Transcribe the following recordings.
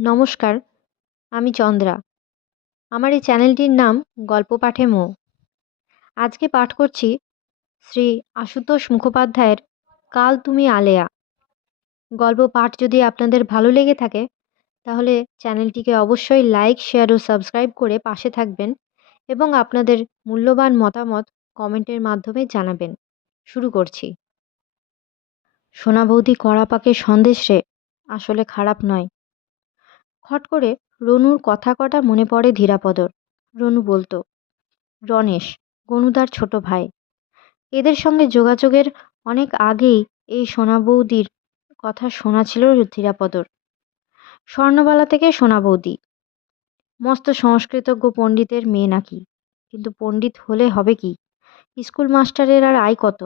নমস্কার, আমি চন্দ্রা। আমার এই চ্যানেলটির নাম গল্প পাঠে মৌ। আজকে পাঠ করছি শ্রী আশুতোষ মুখোপাধ্যায়ের কাল তুমি আলেয়া। গল্প পাঠ যদি আপনাদের ভালো লেগে থাকে তাহলে চ্যানেলটিকে অবশ্যই লাইক, শেয়ার ও সাবস্ক্রাইব করে পাশে থাকবেন এবং আপনাদের মূল্যবান মতামত কমেন্টের মাধ্যমে জানাবেন। শুরু করছি। সোনা বৌদি কড়া পাকে সন্দেশ রে, আসলে খারাপ নয়। খট করে রনুর কথা কটা মনে পড়ে ধীরাপদর। রনু বলতো, রণেশ, গনুদার ছোট ভাই। এদের সঙ্গে যোগাযোগের অনেক আগেই এই সোনা বৌদির কথা শোনা ছিল ধীরাপদর। স্বর্ণবালা থেকে সোনা বৌদি মস্ত সংস্কৃতজ্ঞ পণ্ডিতের মেয়ে নাকি, কিন্তু পণ্ডিত হলে হবে কি, স্কুল মাস্টারের আর আয় কত,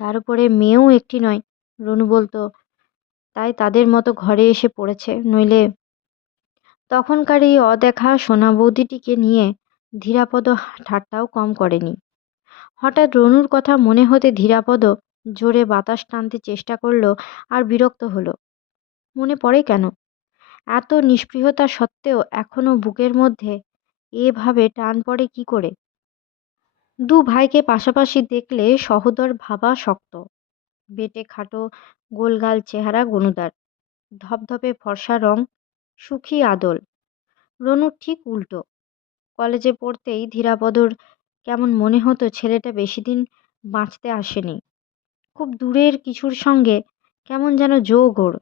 তার উপরে মেয়েও একটি নয়। রনু বলতো, তাই তাদের মতো ঘরে এসে পড়েছে, নইলে। তখনকার এই অদেখা সোনা বৌদিটিকে নিয়ে ধীরাপদ ঠাট্টাও কম করেনি। হঠাৎ রনুর কথা মনে হতে ধীরাপদ জোরে বাতাস টানতে চেষ্টা করলো, আর বিরক্ত হলো। মনে পড়ে কেন? এত নিষ্পৃহতা সত্ত্বেও এখনো বুকের মধ্যে এভাবে টান পড়ে কি করে? দু ভাইকে পাশাপাশি দেখলে সহোদর ভাবা শক্ত। বেটে খাটো গোলগাল চেহারা গনুদার, ধপধপে ফর্সা রং, সুখী আদল। রনুর ঠিক উল্টো। কলেজে পড়তেই ধীরাপদর কেমন মনে হতো ছেলেটা বেশি দিন বাঁচতে আসেনি। খুব দূরের কিছুর সঙ্গে কেমন যেন যোগ ওর।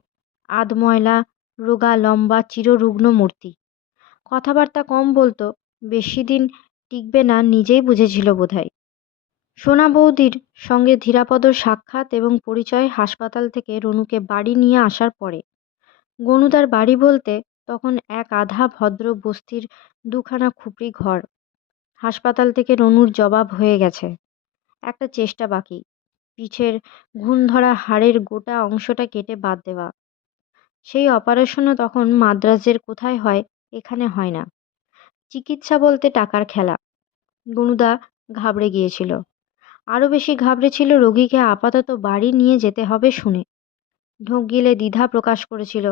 আধময়লা, রোগা, লম্বা, চিররুগ্ন মূর্তি। কথাবার্তা কম বলতো, বেশি দিন টিকবে না নিজেই বুঝেছিল বোধহয়। সোনা বৌদির সঙ্গে ধীরাপদর সাক্ষাৎ এবং পরিচয় হাসপাতাল থেকে রনুকে বাড়ি নিয়ে আসার পরে। গনুদার বাড়ি বলতে তখন এক আধা ভদ্র বস্তির দুখানা খুপড়ি ঘর। হাসপাতাল থেকে রনুর জবাব হয়ে গেছে, একটা চেষ্টা বাকি, পিঠের ঘুণ ধরা হাড়ের গোটা অংশটা কেটে বাদ দেওয়া। সেই অপারেশনও তখন মাদ্রাজের কোথায় হয়, এখানে হয় না। চিকিৎসা বলতে টাকার খেলা। গনুদা ঘাবড়ে গিয়েছিল। আরও বেশি ঘাবড়ে ছিল রোগীকে আপাতত বাড়ি নিয়ে যেতে হবে শুনে। ঢোক গিলে দ্বিধা প্রকাশ করেছিল।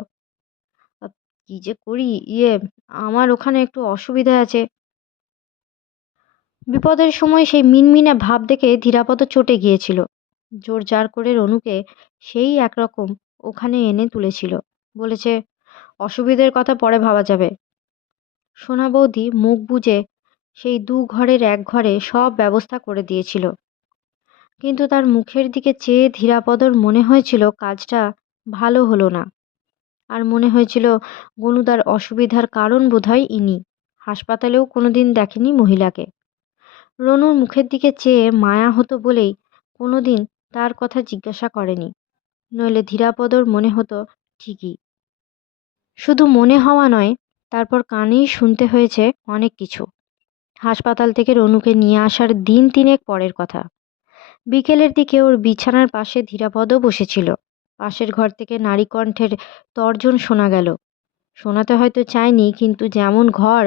আহ, কি যে করি, আমার ওখানে একটু অসুবিধা আছে। বিপদের সময় সেই মিনমিনে ভাব দেখে ধীরাপদ চটে গিয়েছিল। জোর জার করে রনুকে সেই একরকম ওখানে এনে তুলেছিল। বলেছে, অসুবিধের কথা পরে ভাবা যাবে। সোনা বৌদি মুখ বুজে সেই দু ঘরের এক ঘরে সব ব্যবস্থা করে দিয়েছিল। কিন্তু তার মুখের দিকে চেয়ে ধীরাপদর মনে হয়েছিল কাজটা ভালো হলো না। আর মনে হয়েছিল গনুদার অসুবিধার কারণ বোধহয় ইনি। হাসপাতালেও কোনোদিন দেখেনি মহিলাকে। রনুর মুখের দিকে চেয়ে মায়া হতো বলেই কোনোদিন তার কথা জিজ্ঞাসা করেনি, নইলে ধীরাপদর মনে হতো ঠিকই। শুধু মনে হওয়া নয়, তারপর কানেই শুনতে হয়েছে অনেক কিছু। হাসপাতাল থেকে রনুকে নিয়ে আসার দিন তিনেক পরের কথা। বিকেলের দিকে ওর বিছানার পাশে ধীরাপদও বসেছিল। পাশের ঘর থেকে নারী কণ্ঠের তর্জন শোনা গেল। শোনাতে হয়তো চায়নি, কিন্তু যেমন ঘর,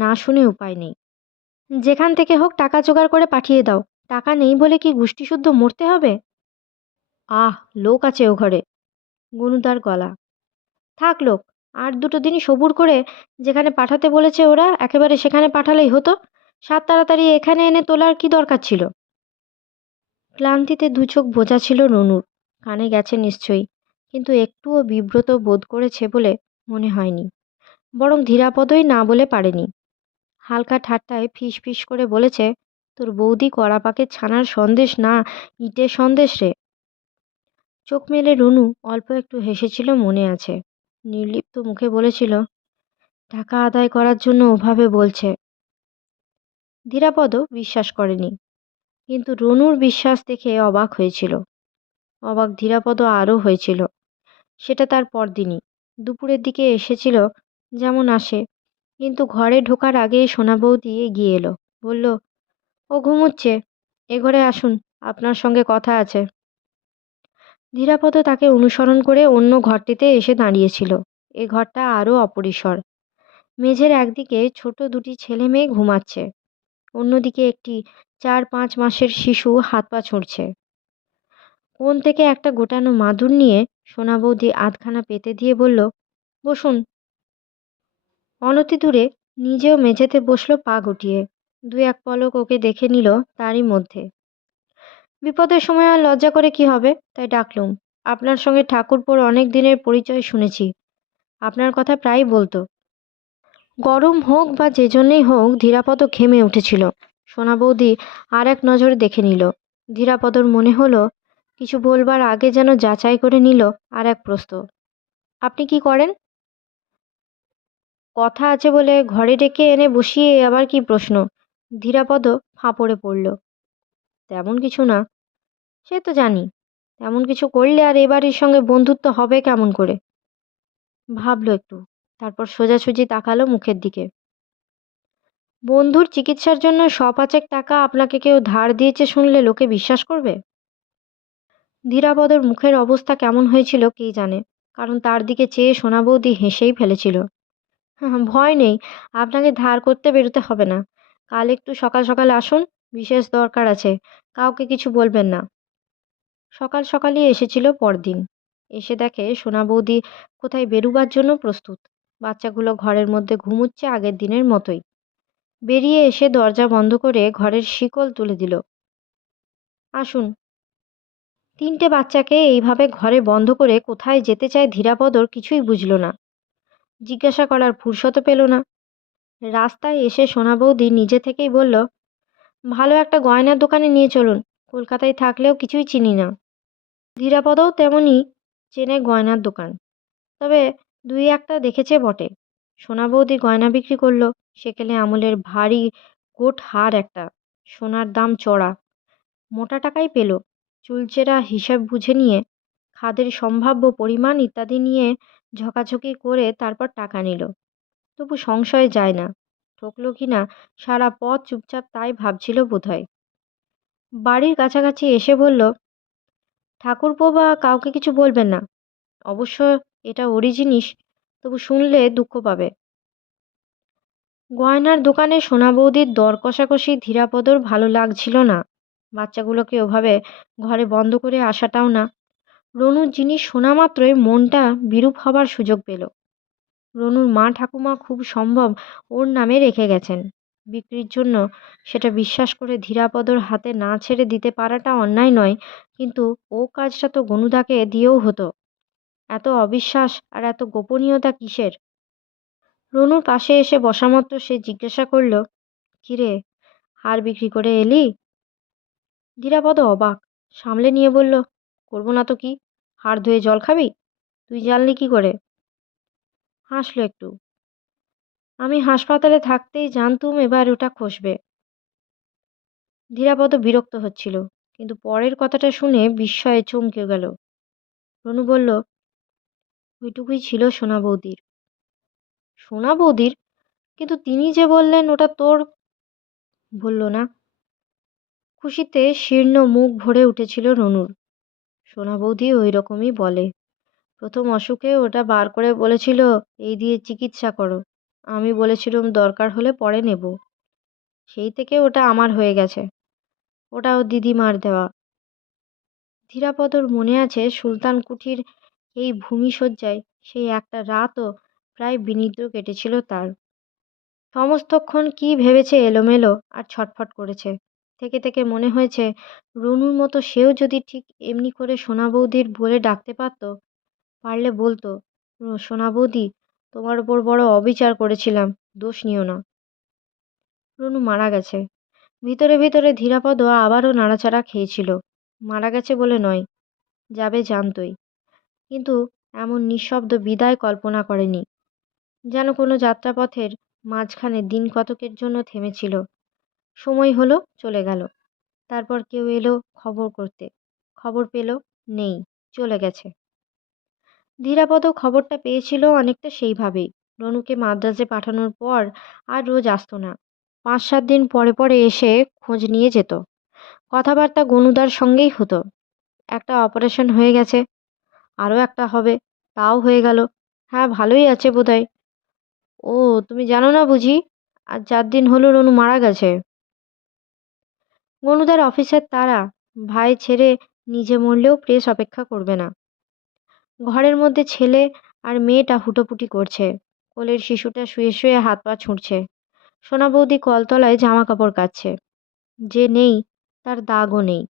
না শুনে উপায় নেই। যেখান থেকে হোক টাকা জোগাড় করে পাঠিয়ে দাও। টাকা নেই বলে কি গোষ্ঠীশুদ্ধ মরতে হবে? আহ, লোক আছে ও ঘরে। গনুদার গলা। থাক লোক, আর দুটো দিনই সবুর করে যেখানে পাঠাতে বলেছে ওরা একেবারে সেখানে পাঠালেই হতো। সাত তাড়াতাড়ি এখানে এনে তোলার কি দরকার ছিল? ক্লান্তিতে দু চোখ বোঝা ছিল রনুর। কানে গেছে নিশ্চয়ই, কিন্তু একটুও বিব্রত বোধ করেছে বলে মনে হয়নি। বরং ধীরাপদই না বলে পারেনি। হালকা ঠাট্টায় ফিস ফিস করে বলেছে, তোর বৌদি কড়া পাকে ছানার সন্দেশ না ইটের সন্দেশ রে। চোখ মেলে রনু অল্প একটু হেসেছিল মনে আছে। নির্লিপ্ত মুখে বলেছিল, টাকা আদায় করার জন্য ওভাবে বলছে। ধীরাপদ বিশ্বাস করেনি, কিন্তু রনুর বিশ্বাস দেখে অবাক হয়েছিল। অবাক ধীরাপদ আরও হয়েছিল। সেটা তার পরদিনই দুপুরের দিকে এসেছিল, যেমন আসে। কিন্তু ঘরে ঢোকার আগেই সোনা বৌদি এগিয়ে এলো, বলল, ও ঘুমুচ্ছে, এ ঘরে আসুন, আপনার সঙ্গে কথা আছে। ধীরাপদ তাকে অনুসরণ করে অন্য ঘরটিতে এসে দাঁড়িয়েছিল। এ ঘরটা আরও অপরিসর। মেঝের একদিকে ছোট দুটি ছেলে মেয়ে ঘুমাচ্ছে, অন্যদিকে একটি 4-5 মাসের শিশু হাত পা ছুঁড়ছে। কোণ থেকে একটা গোটানো মাদুর নিয়ে সোনা বৌদি আধখানা পেতে দিয়ে বলল, বসুন। অনতিদূরে নিজেও মেঝেতে বসলো পা গুটিয়ে। দু এক পলক ওকে দেখে নিল তারই মধ্যে। বিপদের সময় আর লজ্জা করে কি হবে, তাই ডাকলুম। আপনার সঙ্গে ঠাকুরপোর অনেক দিনের পরিচয় শুনেছি, আপনার কথা প্রায়ই বলতো। গরম হোক বা যে জন্যেই হোক ধীরাপদ ঘেমে উঠেছিল। সোনা বৌদি আর এক নজরে দেখে নিল। ধীরাপদর মনে হলো কিছু বলবার আগে যেন যাচাই করে নিল আর এক প্রশ্ন। আপনি কি করেন? কথা আছে বলে ঘরে ডেকে এনে বসিয়ে আবার কি প্রশ্ন? ধীরাপদ ফাঁপড়ে পড়ল। তেমন কিছু না। সে তো জানি, তেমন কিছু করলে আর এ বাড়ির সঙ্গে বন্ধুত্ব হবে কেমন করে? ভাবলো একটু, তারপর সোজাসুজি তাকালো মুখের দিকে। বন্ধুর চিকিৎসার জন্য শ৫ টাকা আপনাকে কেউ ধার দিয়েছে শুনলে লোকে বিশ্বাস করবে? ধীরাপদর মুখের অবস্থা কেমন হয়েছিল কে জানে, কারণ তার দিকে চেয়ে সোনা বৌদি হেসেই ফেলেছিল। ভয় নেই, আপনাকে ধার করতে বেরোতে হবে না। কাল একটু সকাল সকাল আসুন, বিশেষ দরকার আছে। কাউকে কিছু বলবেন না। সকাল সকালই এসেছিল পরদিন। এসে দেখে সোনা বৌদি কোথায় বেরুবার জন্য প্রস্তুত। বাচ্চাগুলো ঘরের মধ্যে ঘুমুচ্ছে আগের দিনের মতোই। বেরিয়ে এসে দরজা বন্ধ করে ঘরের শিকল তুলে দিল। আসুন। ৩টে বাচ্চাকে এইভাবে ঘরে বন্ধ করে কোথায় যেতে চায় ধীরাপদর কিছুই বুঝল না। জিজ্ঞাসা করার ফুরসতও পেল না। রাস্তায় এসে সোনা বৌদি নিজে থেকেই বলল, ভালো একটা গয়নার দোকানে নিয়ে চলুন, কলকাতায় থাকলেও কিছুই চিনি না। ধীরাপদও তেমনই চেনে গয়নার দোকান, তবে দুই একটা দেখেছে বটে। সোনা বৌদি গয়না বিক্রি করলো। সেকেলে আমলের ভারী গোট হার একটা, সোনার দাম চড়া। মোটা টাকাই পেল। চুলচেরা হিসাব বুঝে নিয়ে খাদের সম্ভাব্য পরিমাণ ইত্যাদি নিয়ে ঝকাঝকি করে তারপর টাকা নিল। তবু সংশয় যায় না, ঠকলো কি না সারা পথ চুপচাপ তাই ভাবছিল বোধহয়। বাড়ির কাছাকাছি এসে বলল, ঠাকুরপো বা কাউকে কিছু বলবেন না। অবশ্য এটা ওরই জিনিস, তবু শুনলে দুঃখ পাবে। গয়নার দোকানে সোনা বৌদির দর কষাকষি ধীরাপদর ভালো লাগছিল না। বাচ্চাগুলোকে ওভাবে ঘরে বন্ধ করে আসাটাও না। রনুর জিনিস শোনা মাত্রই মনটা বিরূপ হবার সুযোগ পেল। রনুর মা ঠাকুমা খুব সম্ভব ওর নামে রেখে গেছেন বিক্রির জন্য। সেটা বিশ্বাস করে ধীরাপদর হাতে না ছেড়ে দিতে পারাটা অন্যায় নয়, কিন্তু ও কাজটা তো গনুদাকে দিয়েও হতো। এত অবিশ্বাস আর এত গোপনীয়তা কিসের? রনুর পাশে এসে বসামাত্র সে জিজ্ঞাসা করল, কিরে, হার বিক্রি করে এলি? ধীরাপদ অবাক, সামলে নিয়ে বলল, করবো না তো কি, হাড় ধুয়ে জল খাবি? তুই জানলি কি করে? হাসলো একটু। আমি হাসপাতালে থাকতেই জানতুম এবার ওটা খসবে। ধীরাপদ বিরক্ত হচ্ছিল, কিন্তু পরের কথাটা শুনে বিস্ময়ে চমকে গেল। রনু বলল, ওইটুকুই ছিল সোনা বৌদির। সোনা বৌদির? কিন্তু তিনি যে বললেন ওটা তোর। বলল না। খুশিতে শীর্ণ মুখ ভরে উঠেছিল রনুর। সোনা বৌদি ওই রকমই বলে। প্রথম অসুখে ওটা বার করে বলেছিল এই দিয়ে চিকিৎসা করো। আমি বলেছিলুম দরকার হলে পরে নেব। সেই থেকে ওটা আমার হয়ে গেছে। ওটা ওর দিদিমার দেওয়া। ধীরাপদর মনে আছে সুলতান কুঠির এই ভূমিশয্যায় সেই একটা রাতও প্রায় বিনিদ্র কেটেছিল তার। সমস্তক্ষণ কি ভেবেছে এলোমেলো আর ছটফট করেছে। থেকে থেকে মনে হয়েছে রনুর মতো সেও যদি ঠিক এমনি করে সোনা বৌদির বলে ডাকতে পারত, পারলে বলতো, সোনা বৌদি, তোমার ওপর বড় অবিচার করেছিলাম, দোষ নিও না। রনু মারা গেছে। ভিতরে ভিতরে ধীরাপদ আবারও নাড়াচাড়া খেয়েছিল। মারা গেছে বলে নয়, যাবে জানতই, কিন্তু এমন নিঃশব্দ বিদায় কল্পনা করেনি। যেন কোনো যাত্রাপথের মাঝখানে দিন কতকের জন্য থেমেছিল। সময় হলো, চলে গেল। তারপর কেউ এলো খবর করতে। খবর পেল, নেই, চলে গেছে। ধীরাপদ খবরটা পেয়েছিল অনেকটা সেইভাবেই। রনুকে মাদ্রাজে পাঠানোর পর আর রোজ আসতো না। ৫-৭ দিন পরে পরে এসে খোঁজ নিয়ে যেত। কথাবার্তা গনুদার সঙ্গেই হতো। একটা অপারেশন হয়ে গেছে, আরও একটা হবে, তাও হয়ে গেল। হ্যাঁ, ভালোই আছে বোধহয়। ও, তুমি জানো না বুঝি? আর ৪ দিন হলো রনু মারা গেছে। গনুদার অফিসের তাড়া, ভাই ছেড়ে নিজে মরলেও প্রেস অপেক্ষা করবে না। ঘরের মধ্যে ছেলে আর মেয়েটা হুটোপুটি করছে। কোলের শিশুটা শুয়ে শুয়ে হাত পা ছুঁড়ছে। সোনা বৌদি কলতলায় জামা কাপড় কাচ্ছে। যে নেই তার দাগও নেই।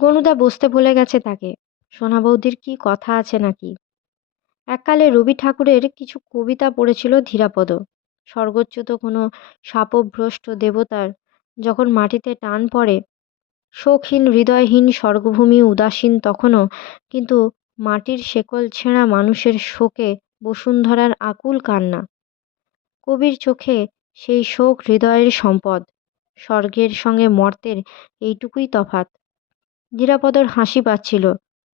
গনুদা বসতে বলে গেছে তাকে। সোনা বৌদির কি কথা আছে নাকি? এককালে রবি ঠাকুরের কিছু কবিতা পড়েছিল ধীরাপদ। স্বর্গচ্যুত কোনো শাপভ্রষ্ট দেবতার যখন মাটিতে টান পড়ে, শোকহীন হৃদয়হীন স্বর্গভূমি উদাসীন তখনও, কিন্তু মাটির শেকল ছেঁড়া মানুষের শোকে বসুন্ধরার আকুল কান্না। কবির চোখে সেই শোক হৃদয়ের সম্পদ। স্বর্গের সঙ্গে মর্তের এইটুকুই তফাত। ধীরাপদর হাসি পাচ্ছিল।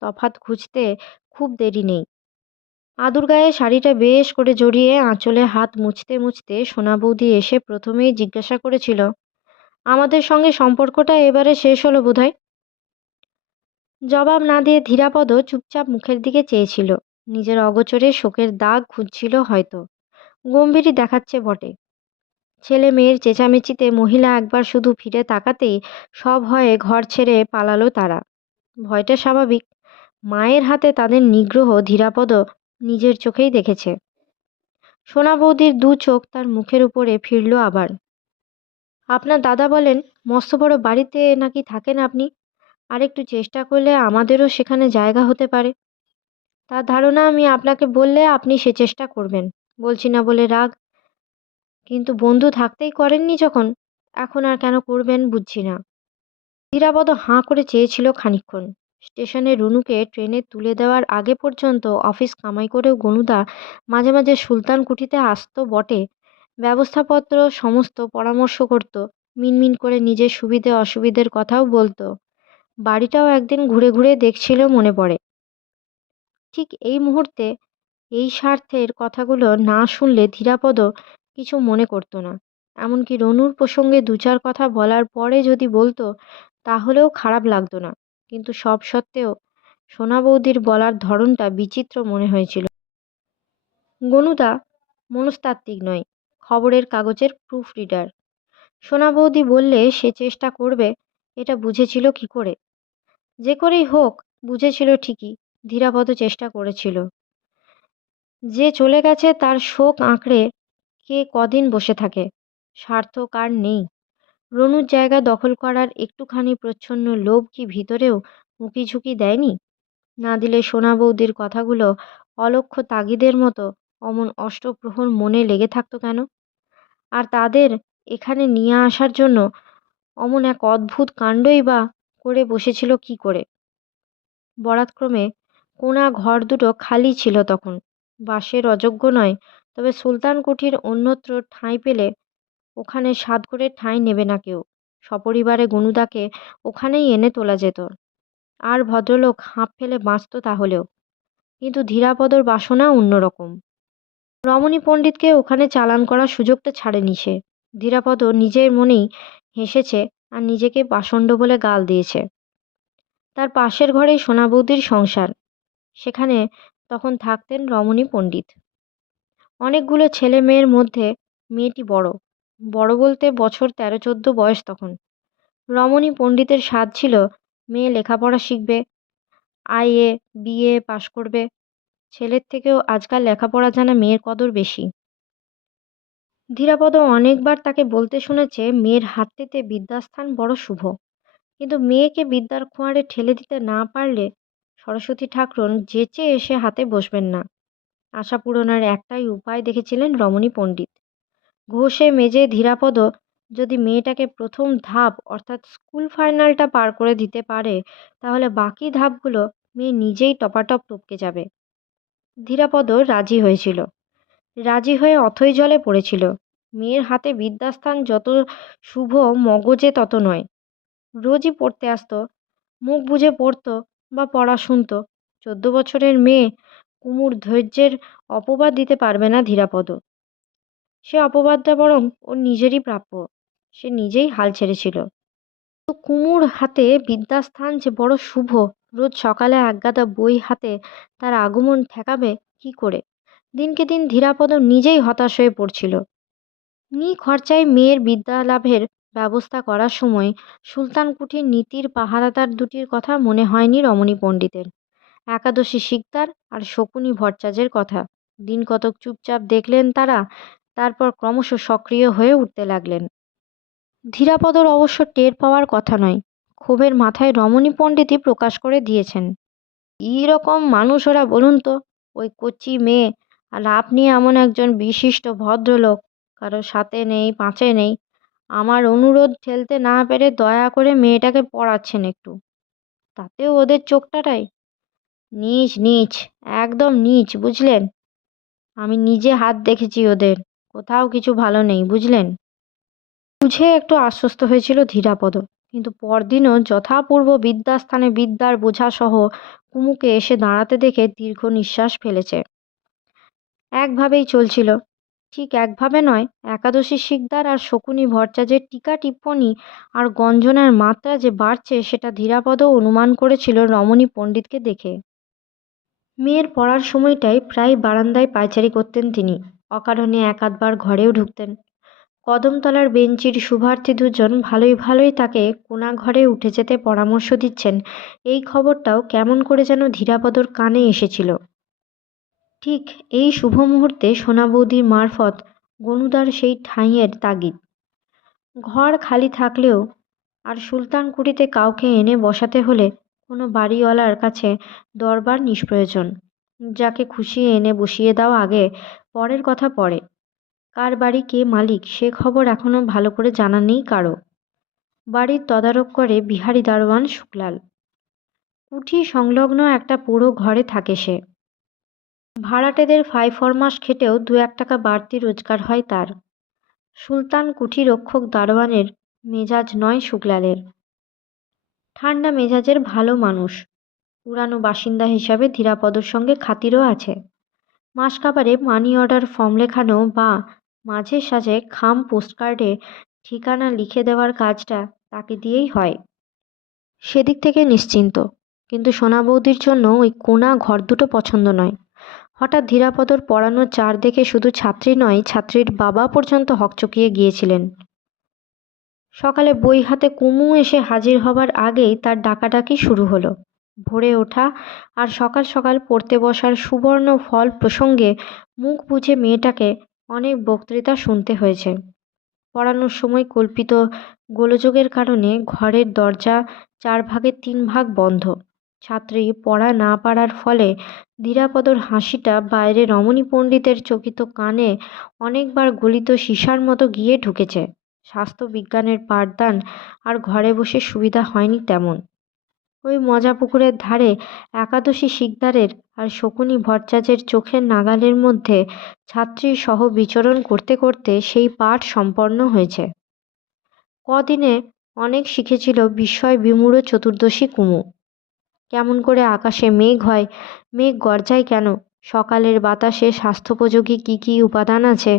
তফাত খুঁজতে খুব দেরি নেই। আদুর গায়ে শাড়িটা বেশ করে জড়িয়ে আঁচলে হাত মুছতে মুছতে সোনা বৌদি এসে প্রথমেই জিজ্ঞাসা করেছিল, আমাদের সঙ্গে সম্পর্কটা এবারে শেষ হলো বোধহয়। জবাব না দিয়ে ধীরাপদ চুপচাপ মুখের দিকে চেয়েছিল। নিজের অগোচরে শোকের দাগ খুঁজছিল হয়তো। গম্ভীরই দেখাচ্ছে বটে। ছেলে মেয়ের চেঁচামেচিতে মহিলা একবার শুধু ফিরে তাকাতেই সব ভয়ে ঘর ছেড়ে পালালো তারা। ভয়টা স্বাভাবিক। মায়ের হাতে তাদের নিগ্রহ ধীরাপদ নিজের চোখেই দেখেছে। সোনা বৌদির দু চোখ তার মুখের উপরে ফিরল আবার। আপনার দাদা বলেন মস্ত বড় বাড়িতে নাকি থাকেন আপনি। আর একটু চেষ্টা করলে আমাদেরও সেখানে জায়গা হতে পারে। তার ধারণা আমি আপনাকে বললে আপনি সে চেষ্টা করবেন। বলছি না বলে রাগ, কিন্তু বন্ধু থাকতেই করেননি যখন, এখন আর কেন করবেন বুঝছি না। ধীরাপদ হাঁ করে চেয়েছিল খানিকক্ষণ। স্টেশনে রুনুকে ট্রেনে তুলে দেওয়ার আগে পর্যন্ত অফিস কামাই করেও গনুদা মাঝে মাঝে সুলতান কুঠিতে আসতো বটে, ব্যবস্থাপত্র সমস্ত পরামর্শ করত, মিনমিন করে নিজের সুবিধে অসুবিধের কথাও বলতো। বাড়িটাও একদিন ঘুরে ঘুরে দেখছিল মনে পড়ে। ঠিক এই মুহূর্তে এই স্বার্থের কথাগুলো না শুনলে ধীরাপদ কিছু মনে করতো না। এমনকি রনুর প্রসঙ্গে দু চার কথা বলার পরে যদি বলতো তাহলেও খারাপ লাগতো না। কিন্তু সব সত্ত্বেও সোনা বৌদির বলার ধরনটা বিচিত্র মনে হয়েছিল। গনুদা মনস্তাত্ত্বিক নয়, খবরের কাগজের প্রুফ রিডার। সোনা বৌদি বললে সে চেষ্টা করবে, এটা বুঝেছিল কি করে? যে করেই হোক, বুঝেছিল ঠিকই। ধীরাপদ চেষ্টা করেছিল। যে চলে গেছে তার শোক আঁকড়ে কে কদিন বসে থাকে? স্বার্থ কার নেই? রনুর জায়গা দখল করার একটুখানি প্রচ্ছন্ন লোভ কি ভিতরেও উঁকি ঝুঁকি দেয়নি? না দিলে সোনা বৌদির কথাগুলো অলক্ষ্য তাগিদের মতো অমন অষ্টপ্রহর মনে লেগে থাকতো কেন? আর তাদের এখানে নিয়ে আসার জন্য অমন এক অদ্ভুত কাণ্ডই বা করে বসেছিল কি করে? বরাতক্রমে কোণা ঘর দুটো খালি ছিল তখন। বাসের অযোগ্য নয়, তবে সুলতান কুঠির অন্যত্র ঠাঁই পেলে ওখানে সাধ করে ঠাঁই নেবে না কেউ। সপরিবারে গনুদাকে ওখানেই এনে তোলা যেত। আর ভদ্রলোক হাঁপ ফেলে বাঁচত তাহলেও। কিন্তু ধীরাপদর বাসনা অন্যরকম। রমণী পণ্ডিতকে ওখানে চালান করার সুযোগটা ছাড়েনি সে। ধীরাপদ নিজের মনেই হেসেছে আর নিজেকে পাষণ্ড বলে গাল দিয়েছে। তার পাশের ঘরেই সোনা বৌদির সংসার। সেখানে তখন থাকতেন রমণী পণ্ডিত। অনেকগুলো ছেলে মেয়ের মধ্যে মেয়েটি বড়। বড় বলতে বছর 13-14 বয়স তখন। রমণী পণ্ডিতের সাধ ছিল মেয়ে লেখাপড়া শিখবে, আইএ বিএ পাশ করবে। ছেলের থেকেও আজকাল লেখাপড়া জানা মেয়ের কদর বেশি। ধীরাপদ অনেকবার তাকে বলতে শুনেছে মেয়ের হাতটিতে বিদ্যাস্থান বড় শুভ। কিন্তু মেয়েকে বিদ্যার খোঁয়াড়ে ঠেলে দিতে না পারলে সরস্বতী ঠাকরুন যেচে এসে হাতে বসবেন না। আশা পূরণের একটাই উপায় দেখেছিলেন রমণী পণ্ডিত। ঘষে মেজে ধীরাপদ যদি মেয়েটাকে প্রথম ধাপ অর্থাৎ স্কুল ফাইনালটা পার করে দিতে পারে, তাহলে বাকি ধাপগুলো মেয়ে নিজেই টপাটপ টপকে যাবে। ধীরাপদ রাজি হয়েছিল। রাজি হয়ে অথৈ জলে পড়েছিল। মেয়ের হাতে বিদ্যাস্থান যত শুভ মগজে তত নয়। রোজই পড়তে আসতো, মুখ বুজে পড়তো বা পড়া শুনতো। 14 বছরের মেয়ে কুমুর ধৈর্যের অপবাদ দিতে পারবে না ধীরাপদ। সে অপবাদটা বরং ওর নিজেরই প্রাপ্য। সে নিজেই হাল ছেড়েছিল। তো কুমুর হাতে বিদ্যাস্থান যে বড় শুভ, রোজ সকালে একগাদা বই হাতে তার আগমন ঠেকাবে কি করে? দিনকে দিন ধীরাপদ নিজেই হতাশ হয়ে পড়ছিল। নিখরচায় মেয়ের বিদ্যা লাভের ব্যবস্থা করার সময় সুলতান কুঠির নীতির পাহারাদার দুটির কথা মনে হয়নি রমণী পণ্ডিতের। একাদশী শিকদার আর শকুনি ভট্টাচার্যের কথা। দিন কতক চুপচাপ দেখলেন তারা, তারপর ক্রমশ সক্রিয় হয়ে উঠতে লাগলেন। ধীরাপদর অবশ্য টের পাওয়ার কথা নয়, ক্ষোভের মাথায় রমণী পণ্ডিতই প্রকাশ করে দিয়েছেন। কী রকম মানুষ ওরা বলুন তো, ওই কচি মেয়ে, আর আপনি এমন একজন বিশিষ্ট ভদ্রলোক, কারো সাথে নেই পাঁচে নেই, আমার অনুরোধ ঠেলতে না পেরে দয়া করে মেয়েটাকে পড়াচ্ছেন একটু, তাতেও ওদের চোখটাটাই নীচ নীচ, একদম নীচ, বুঝলেন? আমি নিজে হাত দেখেছি ওদের, কোথাও কিছু ভালো নেই, বুঝলেন? বুঝে একটু আশ্বস্ত হয়েছিল ধীরাপদ, কিন্তু পরদিনও যথাপূর্ব বিদ্যাস্থানে বিদ্যার বোঝাসহ কুমুকে এসে দাঁড়াতে দেখে দীর্ঘ নিঃশ্বাস ফেলেছে। একভাবেই চলছিল, ঠিক একভাবে নয়, একাদশী শিকদার আর শকুনি ভট্টাচার্যের টিকা টিপ্পনী আর গঞ্জনার মাত্রা যে বাড়ছে সেটা ধীরাপদও অনুমান করেছিল রমণী পণ্ডিতকে দেখে। মেয়ের পড়ার সময়টায় প্রায় বারান্দায় পায়চারি করতেন তিনি, অকারণে এক আধবার ঘরেও ঢুকতেন। কদমতলার বেঞ্চির শুভার্থী দুজন ভালোই ভালোই তাকে কোনা ঘরে উঠে যেতে পরামর্শ দিচ্ছেন, এই খবরটাও কেমন করে যেন ধীরাপদর কানে এসেছিল। ঠিক এই শুভ মুহূর্তে সোনা বৌদির মারফত গনুদার সেই ঠাঁইয়ের তাগিদ। ঘর খালি থাকলেও আর সুলতানকুঠিতে কাউকে এনে বসাতে হলে কোনো বাড়িওয়ালার কাছে দরবার নিষ্প্রয়োজন। যাকে খুশি এনে বসিয়ে দাও আগে, পরের কথা পরে। কার বাড়ি কে মালিক সে খবর এখনো ভালো করে জানা নেই কারো। বাড়ির তদারক করে বিহারি দারোয়ান শুকলাল। কুঠি সংলগ্ন একটা পুরো ঘরে থাকে সে। ভাড়াটেদের ফাই ফরমাস খেটেও ২-১ টাকা বাড়তি রোজগার হয় তার। সুলতান কুঠি রক্ষক দারোয়ানের মেজাজ নয় শুকলালের। ঠান্ডা মেজাজের ভালো মানুষ, পুরানো বাসিন্দা হিসাবে ধীরাপদর সঙ্গে খাতিরও আছে। মাসকাবারে মানি অর্ডার ফর্ম লেখানো বা মাঝে সাঝে খাম পোস্টকার্ডে ঠিকানা লিখে দেওয়ার কাজটা তাকে দিয়েই হয়। সেদিক থেকে নিশ্চিন্ত। কিন্তু সোনা বৌদির জন্য ওই কোনা ঘর দুটো পছন্দ নয়। হঠাৎ ধীরাপদর পড়ানোর চার দেখে শুধু ছাত্রী নয়, ছাত্রীর বাবা পর্যন্ত হকচকিয়ে গিয়েছিলেন। সকালে বই হাতে কুমু এসে হাজির হবার আগেই তার ডাকাডাকি শুরু হলো। ভোরে ওঠা আর সকাল সকাল পড়তে বসার সুবর্ণ ফল প্রসঙ্গে মুখ বুজে মেয়েটাকে অনেক বক্তৃতা শুনতে হয়েছে। পড়ানোর সময় কল্পিত গোলযোগের কারণে ঘরের দরজা ৪ ভাগের ৩ ভাগ বন্ধ। ছাত্রী পড়া না পারার ফলে ধীরাপদর হাসিটা বাইরে রমণী পণ্ডিতের চকিত কানে অনেকবার গলিত সীসার মতো গিয়ে ঢুকেছে। স্বাস্থ্যবিজ্ঞানের পাঠদান আর ঘরে বসে সুবিধা হয়নি তেমন। ওই মজা পুকুরের ধারে একাদশী শিকদারের আর শকুনি ভট্টাচার্যের চোখের নাগালের মধ্যে ছাত্রীর সহ বিচরণ করতে করতে সেই পাঠ সম্পন্ন হয়েছে। কদিনে অনেক শিখেছিল বিস্ময় বিমূঢ় চতুর্দশী কুমু। কেমন করে আকাশে মেঘ হয়, মেঘ গর্জায় কেন, সকালের বাতাসে স্বাস্থ্যোপযোগী কী কী উপাদান আছে,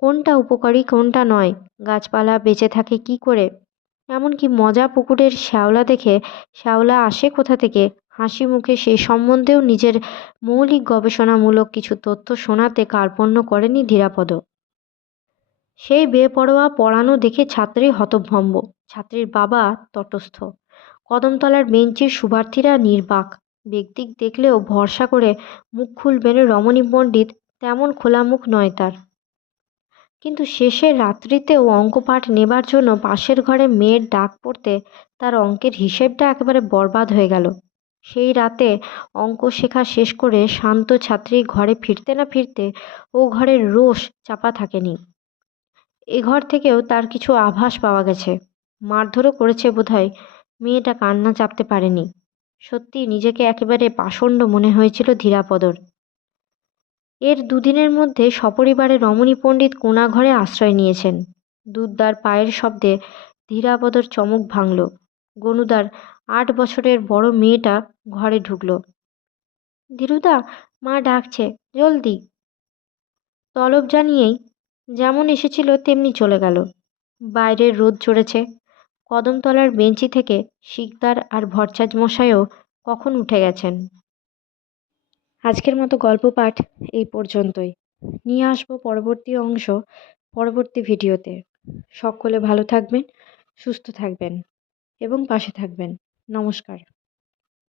কোনটা উপকারী কোনটা নয়, গাছপালা বেঁচে থাকে কী করে, এমনকি মজা পুকুরের শ্যাওলা দেখে শ্যাওলা আসে কোথা থেকে, হাসি মুখে সে সম্বন্ধেও নিজের মৌলিক গবেষণামূলক কিছু তথ্য শোনাতে কার্পণ্য করেনি ধীরাপদ। সেই বেপরোয়া পড়ানো দেখে ছাত্রী হতভম্ব, ছাত্রীর বাবা তটস্থ। কদমতলার বেঞ্চির শুভার্থীরা নির্বাক। ব্যক্তিক দেখলেও ভরসা করে মুখ খুলবেন রমণী পণ্ডিত তেমন খোলা মুখ নয় তার। কিন্তু শেষের রাত্রিতেও অঙ্ক পাঠ নেবার জন্য পাশের ঘরে মেয়ের ডাক পড়তে তার অঙ্কের হিসেবটা একেবারে বরবাদ হয়ে গেল। সেই রাতে অঙ্ক শেখা শেষ করে শান্ত ছাত্রী ঘরে ফিরতে না ফিরতে ও ঘরের রোষ চাপা থাকেনি। এ ঘর থেকেও তার কিছু আভাস পাওয়া গেছে। মারধরও করেছে বোধহয়, মেয়েটা কান্না চাপতে পারেনি। সত্যি নিজেকে একেবারে পাষণ্ড মনে হয়েছিল ধীরাপদর। এর দুদিনের মধ্যে সপরিবারে রমণী পণ্ডিত কোনা ঘরে আশ্রয় নিয়েছেন। দুধদার পায়ের শব্দে ধীরাপদর চমক ভাঙল। গনুদার ৮ বছরের বড় মেয়েটা ঘরে ঢুকল। ধীরুদা, মা ডাকছে, জলদি। তলব জানিয়েই যেমন এসেছিল তেমনি চলে গেল। বাইরের রোদ চড়েছে। কদমতলার বেঞ্চি থেকে শিকদার আর ভট্টাচার্য মশাইও কখন উঠে গেছেন। আজকের মতো গল্প পাঠ এই পর্যন্তই। নিয়ে আসবো পরবর্তী অংশ পরবর্তী ভিডিওতে। সকলে ভালো থাকবেন, সুস্থ থাকবেন এবং পাশে থাকবেন। নমস্কার।